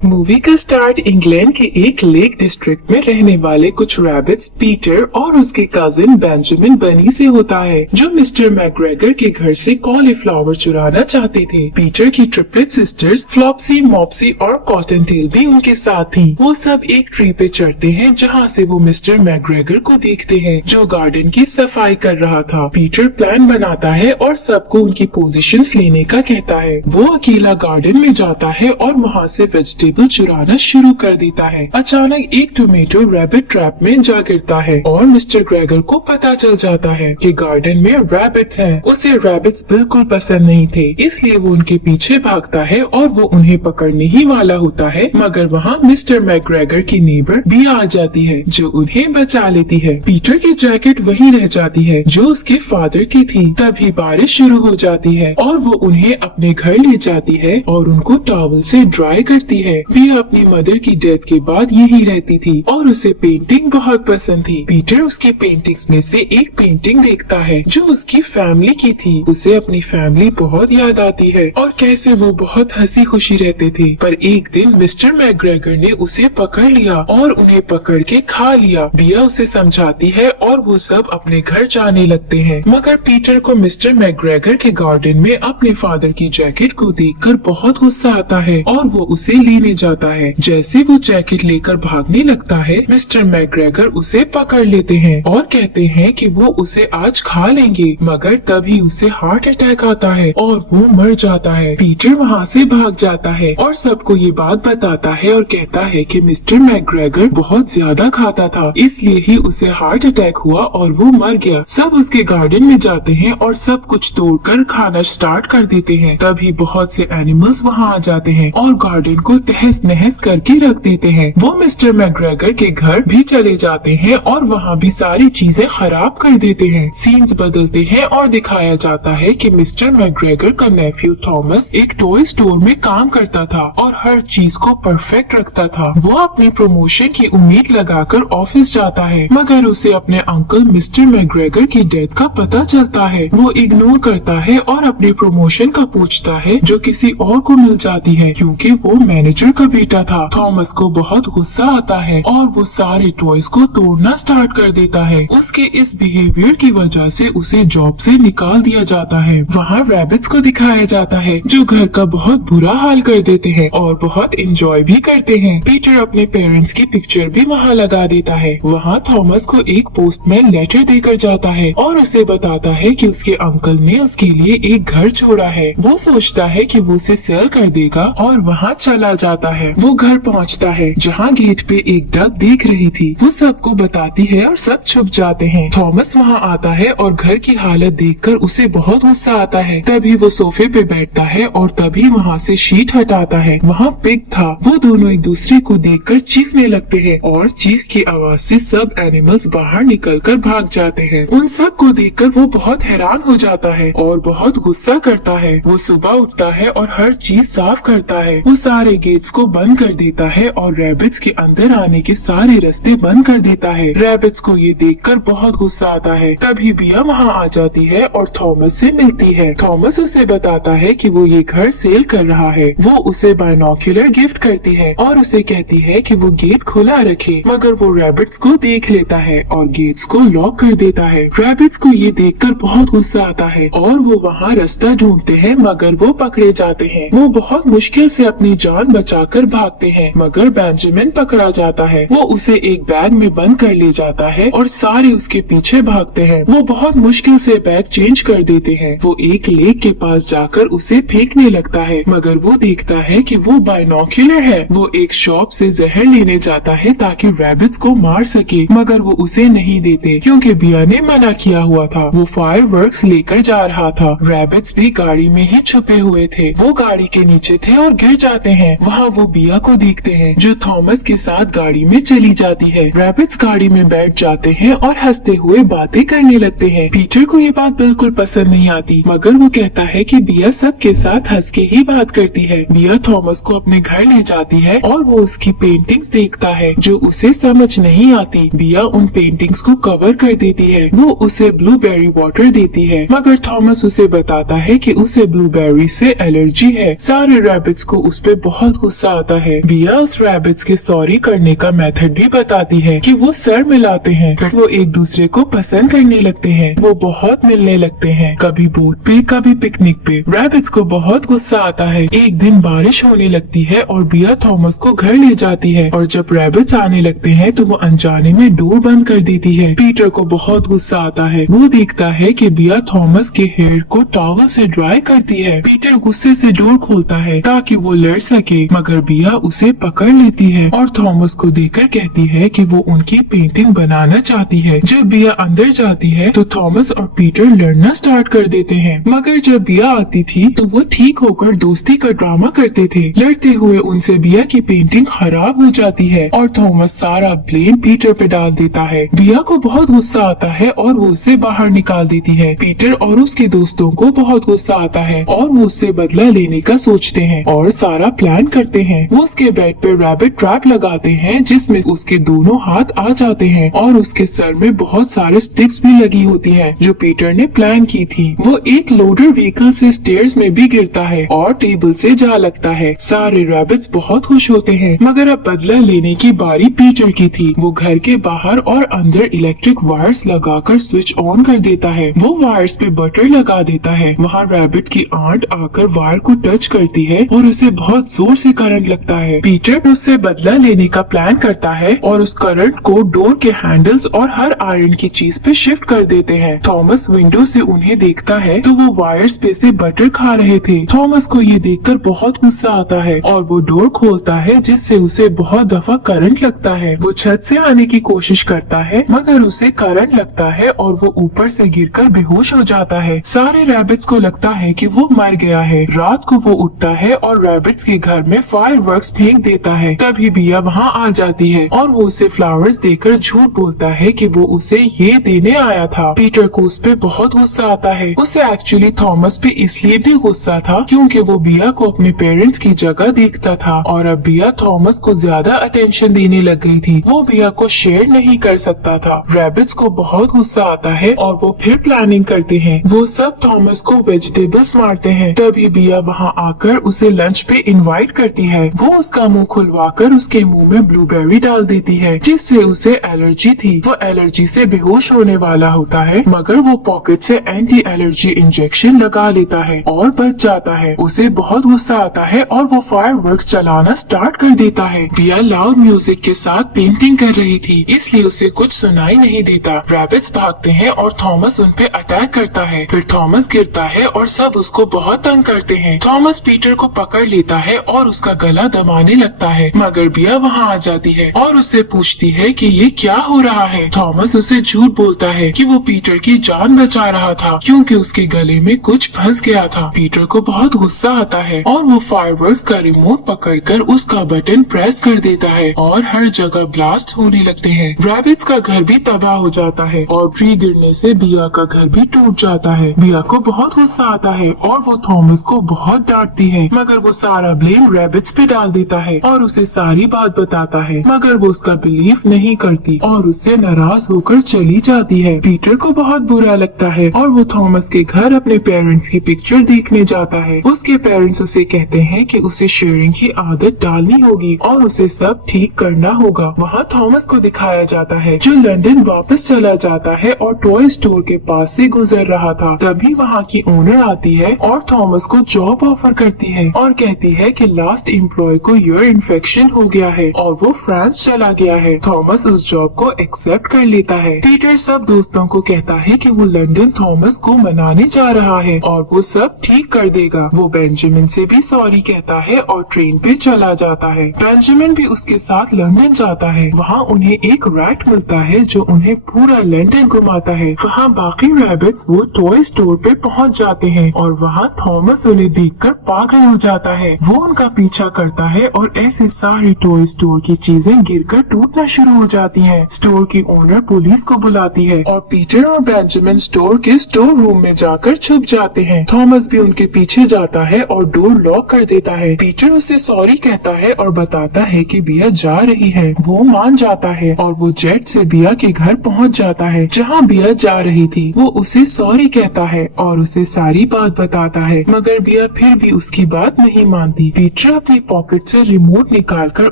Movie का start England के एक लेक डिस्ट्रिक्ट में रहने वाले कुछ रैबिट्स पीटर और उसके कजिन बेंजामिन बनी से होता है, जो मिस्टर मैकग्रेगर के घर से कॉलीफ्लावर चुराना चाहते थे। पीटर की ट्रिपलेट सिस्टर्स फ्लॉप्सी, मॉप्सी और कॉटन टेल भी उनके साथ थी। वो सब एक ट्री पे चढ़ते हैं, जहाँ से वो मिस्टर मैकग्रेगर को देखते हैं, जो गार्डन की सफाई कर रहा था। पीटर प्लान बनाता है और सबको उनकी पोजीशंस लेने का कहता है। वो अकेला गार्डन में जाता है और वहाँ से वेजिटेबल चुराना शुरू कर देता है। अचानक एक टोमेटो रैबिट ट्रैप में जा गिरता है और मिस्टर ग्रेगर को पता चल जाता है कि गार्डन में रैबिट्स हैं। उसे रैबिट्स बिल्कुल पसंद नहीं थे, इसलिए वो उनके पीछे भागता है और वो उन्हें पकड़ने ही वाला होता है, मगर वहाँ मिस्टर मैकग्रेगर की नेबर भी आ जाती है, जो उन्हें बचा लेती है। पीटर की जैकेट वहीं रह जाती है, जो उसके फादर की थी। तभी बारिश शुरू हो जाती है और वो उन्हें अपने घर ले जाती है और उनको टॉवल से ड्राई करती है। वी अपनी मदर की डेथ के बाद यही रहती थी और उसे पेंटिंग बहुत पसंद थी। पीटर उसकी पेंटिंग्स में से एक पेंटिंग देखता है जो उसकी फैमिली की थी। उसे अपनी फैमिली बहुत याद आती है और कैसे वो बहुत हंसी खुशी रहते थे। पर एक दिन मिस्टर मैकग्रेगर ने उसे पकड़ लिया और उन्हें पकड़ के खा लिया। बिया उसे समझाती है और वो सब अपने घर जाने लगते हैं, मगर पीटर को मिस्टर मैकग्रेगर के गार्डन में अपने फादर की जैकेट को देखकर बहुत गुस्सा आता है और वो उसे लेने जाता है। जैसे वो जैकेट लेकर भागने लगता है, मिस्टर मैकग्रेगर उसे पकड़ लेते हैं और कहते हैं कि वो उसे आज खा लेंगे, मगर तभी उसे हार्ट अटैक आता है और वो मर जाता है। पीटर वहाँ से भाग जाता है और सबको ये बात बताता है और कहता है कि मिस्टर मैकग्रेगर बहुत ज्यादा खाता था, इसलिए ही उसे हार्ट अटैक हुआ और वो मर गया। सब उसके गार्डन में जाते हैं और सब कुछ तोड़कर खाना स्टार्ट कर देते हैं। तभी बहुत से एनिमल्स वहाँ आ जाते हैं और गार्डन को तहस नहस करके रख देते हैं। वो मिस्टर मैकग्रेगर के घर भी चले जाते हैं और वहाँ भी सारी चीजें खराब कर देते हैं। सीन्स बदलते हैं और दिखाया जाता है कि मिस्टर मैकग्रेगर का नेफ्यू थॉमस एक टॉय स्टोर में काम करता था और हर चीज को परफेक्ट रखता था। वो अपनी प्रमोशन की उम्मीद लगाकर ऑफिस जाता है, मगर उसे अपने अंकल मिस्टर मैकग्रेगर की डेथ का पता चलता है। वो इग्नोर करता है और अपनी प्रमोशन का पूछता है, जो किसी और को मिल जाती है क्योंकि वो मैनेजर का बेटा था। थॉमस को बहुत गुस्सा आता है और वो सारे टॉयज को तोड़ना स्टार्ट कर देता है। उसके इस बिहेवियर की वजह से उसे जॉब से निकाल दिया जाता है। वहाँ रैबिट्स को दिखाया जाता है, जो घर का बहुत बुरा हाल कर देते हैं और बहुत एंजॉय भी करते हैं। पीटर अपने पेरेंट्स की पिक्चर भी वहाँ लगा देता है। वहाँ थॉमस को एक पोस्टमैन लेटर देकर जाता है और उसे बताता है कि उसके अंकल ने उसके लिए एक घर छोड़ा है। वो सोचता है कि वो उसे सेल कर देगा और वहाँ चला जाता है। वो घर पहुँचता है जहाँ गेट पे एक डक देख रही थी। वो सबको बताती है और सब छुप जाते हैं। थॉमस वहाँ आता है और घर की हालत देखकर उसे बहुत गुस्सा आता है। तभी वो सोफे पे बैठता है और तभी वहाँ से शीट हटाता है। वहाँ पिग था। वो दोनों एक दूसरे को देखकर चीखने लगते हैं और चीख की आवाज से सब एनिमल्स बाहर निकलकर भाग जाते हैं। उन सब को देखकर वो बहुत हैरान हो जाता है और बहुत गुस्सा करता है। वो सुबह उठता है और हर चीज साफ करता है। वो सारे गेट्स को बंद कर देता है और रैबिट्स के अंदर आने के सारे रास्ते बंद कर देता है। रैबिट्स को ये देखकर बहुत गुस्सा आता है। तभी बिया वहाँ आ जाती है और थॉमस से मिलती है। थॉमस उसे बताता है कि वो ये घर सेल कर रहा है। वो उसे बाइनोक्यूलर गिफ्ट करती है और उसे कहती है कि वो गेट खुला रखे, मगर वो रैबिट्स को देख लेता है और गेट्स को लॉक कर देता है। रैबिट्स को ये देखकर बहुत गुस्सा आता है और वो वहाँ रास्ता ढूंढते हैं, मगर वो पकड़े जाते हैं। वो बहुत मुश्किल से अपनी जान बचाकर भागते हैं, मगर बेंजामिन पकड़ा जाता है। वो उसे एक बैग में बंद कर ले जाता है और सारे उसके पीछे भागते हैं। वो बहुत मुश्किल से बैग चेंज कर देते हैं। वो एक लेक के पास जाकर उसे फेंकने लगता है, मगर वो देखता है कि वो बाइनोक्यूलर है। वो एक शॉप से जहर लेने जाता है ताकि रैबिट्स को मार सके, मगर वो उसे नहीं देते क्योंकि बिया ने मना किया हुआ था। वो फायरवर्क्स लेकर जा रहा था। रैबिट्स भी गाड़ी में ही छुपे हुए थे। वो गाड़ी के नीचे थे और गिर जाते हैं। वहाँ वो बिया को देखते हैं, जो थॉमस के साथ गाड़ी में चली जाती है। रैबिट्स गाड़ी में बैठ जाते हैं और हंसते हुए बातें करने लगते हैं। पीटर को ये बात बिल्कुल पसंद नहीं आती, मगर वो कहता है कि बिया सबके साथ हंस के ही बात करती है। बिया थॉमस को अपने घर ले जाती है और वो उसकी पेंटिंग्स देखता है, जो उसे समझ नहीं आती। बिया उन पेंटिंग्स को कवर कर देती है। वो उसे ब्लूबेरी वाटर देती है, मगर थॉमस उसे बताता है कि उसे ब्लूबेरी से एलर्जी है। सारे रैबिट्स को उस पे बहुत गुस्सा आता है। बिया उस रैबिट्स के सॉरी करने का मेथड भी बताती है कि वो सर मिलाते हैं, फिर वो एक दूसरे को पसंद करने लगते हैं। वो बहुत मिलने लगते हैं, कभी बोट पे कभी पिकनिक पे। रैबिट्स को बहुत गुस्सा आता है। एक दिन बारिश होने लगती है और बिया थॉमस को घर ले जाती है, और जब रैबिट्स आने लगते हैं तो वो अनजाने में डोर बंद कर देती है। पीटर को बहुत गुस्सा आता है। वो देखता है कि बिया थॉमस के हेयर को टॉवल से ड्राई करती है। पीटर गुस्से से डोर खोलता है ताकि वो लड़ सके, मगर बिया उसे पकड़ लेती है और थॉमस को देखकर कहती है कि वो उनकी पेंटिंग बनाना चाहती है। जब बिया अंदर जाती है तो थॉमस और पीटर लड़ना स्टार्ट कर देते हैं, मगर जब बिया आती थी तो वो ठीक होकर दोस्ती का ड्रामा करते थे। लड़ते हुए उनसे बिया की पेंटिंग खराब हो जाती है और थॉमस सारा ब्लेम पीटर पे डाल देता है। बिया को बहुत गुस्सा आता है और वो उसे बाहर निकाल देती है। पीटर और उसके दोस्तों को बहुत गुस्सा आता है और वो उससे बदला लेने का सोचते हैं और सारा प्लान करते हैं। वो उसके बेड पे रैबिट ट्रैप लगाते हैं जिसमें उसके दोनों हाथ आ जाते हैं और उसके सर में बहुत सारे स्टिक्स भी लगी होती हैं जो पीटर ने प्लान की थी। वो एक लोडर व्हीकल से स्टेयर्स में भी गिरता है और टेबल से जा लगता है। सारे रैबिट्स बहुत खुश होते हैं, मगर अब बदला लेने की बारी पीटर की थी। वो घर के बाहर और अंदर इलेक्ट्रिक वायर्स लगाकर स्विच ऑन कर देता है। वो वायर्स पे बटर लगा देता है। वहाँ रैबिट की आंट आकर वायर को टच करती है और उसे बहुत जोर से करंट लगता है। पीटर उससे बदला लेने का प्लान करता है और उस करंट को डोर के हैंडल्स और हर आयरन की चीज पे शिफ्ट कर देते हैं। थॉमस विंडो से उन्हें देखता है तो वो वायर्स पे से बटर खा रहे थे। थॉमस को ये देखकर बहुत गुस्सा आता है और वो डोर खोलता है जिससे उसे बहुत दफा करंट लगता है। वो छत से आने की कोशिश करता है मगर उसे करंट लगता है और वो ऊपर से गिरकर बेहोश हो जाता है। सारे रैबिट्स को लगता है कि वो मर गया है। रात को वो उठता है और रैबिट्स के घर में फायरवर्क्स फेंक देता है। तभी बिया वहाँ आ जाती है और वो उसे फ्लावर्स देकर झूठ बोलता है कि वो उसे ये देने आया था। पीटर को उस पे बहुत गुस्सा आता है। उसे एक्चुअली थॉमस पे इसलिए भी गुस्सा था क्योंकि वो बिया को अपने पेरेंट्स की जगह देखता था और अब बिया थॉमस को ज्यादा अटेंशन देने लग गई थी। वो बिया को शेयर नहीं कर सकता था। रैबिट्स को बहुत गुस्सा आता है और वो फिर प्लानिंग करते हैं। वो सब थॉमस को वेजिटेबल्स मारते हैं। तभी बिया वहाँ आकर उसे लंच पे इनवाइट करती है। वो उसका मुंह खुलवाकर उसके मुंह में ब्लूबेरी डाल देती है जिससे उसे एलर्जी थी। वो एलर्जी से बेहोश होने वाला होता है, मगर वो पॉकेट से एंटी एलर्जी इंजेक्शन लगा लेता है और बच जाता है। उसे बहुत गुस्सा आता है और वो फायरवर्क्स चलाना स्टार्ट कर देता है। बिया लाउड म्यूजिक के साथ पेंटिंग कर रही थी, इसलिए उसे कुछ सुनाई नहीं देता। रैबिट्स भागते हैं और थॉमस उन पे अटैक करता है। फिर थॉमस गिरता है और सब उसको बहुत तंग करते हैं। थॉमस पीटर को पकड़ लेता है और उसका गला दबाने लगता है, मगर बिया वहाँ आ जाती है और उससे पूछती है कि ये क्या हो रहा है। थॉमस उसे झूठ बोलता है कि वो पीटर की जान बचा रहा था क्योंकि उसके गले में कुछ फंस गया था। पीटर को बहुत गुस्सा आता है और वो फायरवर्क्स का रिमोट पकड़कर उसका बटन प्रेस कर देता है और हर जगह ब्लास्ट होने लगते हैं। रैबिट्स का घर भी तबाह हो जाता है और ट्री गिरने से बिया का घर भी टूट जाता है। बिया को बहुत गुस्सा आता है और वो थॉमस को बहुत डांटती है, मगर वो सारा ब्लेम रैबिट्स पे डाल देता है और उसे सारी बात बताता है, मगर वो उसका बिलीव नहीं करती और उससे नाराज होकर चली जाती है। पीटर को बहुत बुरा लगता है और वो थॉमस के घर अपने पेरेंट्स की पिक्चर देखने जाता है। उसके पेरेंट्स उसे कहते हैं कि उसे शेयरिंग की आदत डालनी होगी और उसे सब ठीक करना होगा। वहाँ थॉमस को दिखाया जाता है जो लंदन वापस चला जाता है और टॉय स्टोर के पास से गुजर रहा था। तभी वहाँ की ओनर आती है और थॉमस को जॉब ऑफर करती है और कहती है कि लास्ट एम्प्लॉय को ईयर इन्फेक्शन हो गया है और वो फ्रांस चला गया है। थॉमस उस जॉब को एक्सेप्ट कर लेता है। पीटर सब दोस्तों को कहता है कि वो लंदन थॉमस को मनाने जा रहा है और वो सब ठीक कर देगा। वो बेंजामिन से भी सॉरी कहता है और ट्रेन पे चला जाता है। बेंजामिन भी उसके साथ लंदन जाता है। वहाँ उन्हें एक रैट मिलता है जो उन्हें पूरा लंदन घुमाता है। वहाँ बाकी रैबिट्स वो टॉय स्टोर पे पहुँच जाते हैं और वहाँ थॉमस उन्हें देखकर पागल हो जाता है। वो उनका पीछा करता है और ऐसे सारी टॉय स्टोर की चीजें गिरकर टूटना शुरू हो जाती हैं। स्टोर की ओनर पुलिस को बुलाती है और पीटर और बेंजामिन स्टोर के स्टोर रूम में जाकर छुप जाते हैं। थॉमस भी उनके पीछे जाता है और डोर लॉक कर देता है। पीटर उसे सॉरी कहता है और बताता है कि बिया जा रही है। वो मान जाता है और वो जेट से बिया के घर पहुंच जाता है जहां बिया जा रही थी। वो उसे सॉरी कहता है और उसे सारी बात बताता है, मगर बिया फिर भी उसकी बात नहीं मानती। पीटर अपनी पॉकेट से रिमोट निकालकर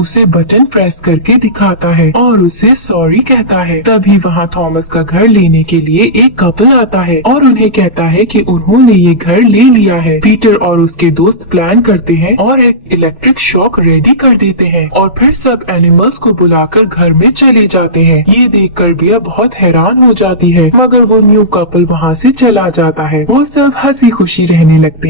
उसे बटन प्रेस करके दिखाता है और उसे सॉरी कहता है। तभी वहाँ थॉमस का घर लेने के लिए एक कपल आता है और उन्हें कहता है कि उन्होंने ये घर ले लिया है। पीटर और उसके दोस्त प्लान करते हैं और एक इलेक्ट्रिक शॉक रेडी कर देते हैं और फिर सब एनिमल्स को बुलाकर घर में चले जाते हैं। ये देखकर बिया बहुत हैरान हो जाती है, मगर वो न्यू कपल वहाँ से चला जाता है। वो सब हंसी खुशी रहने लगते हैं।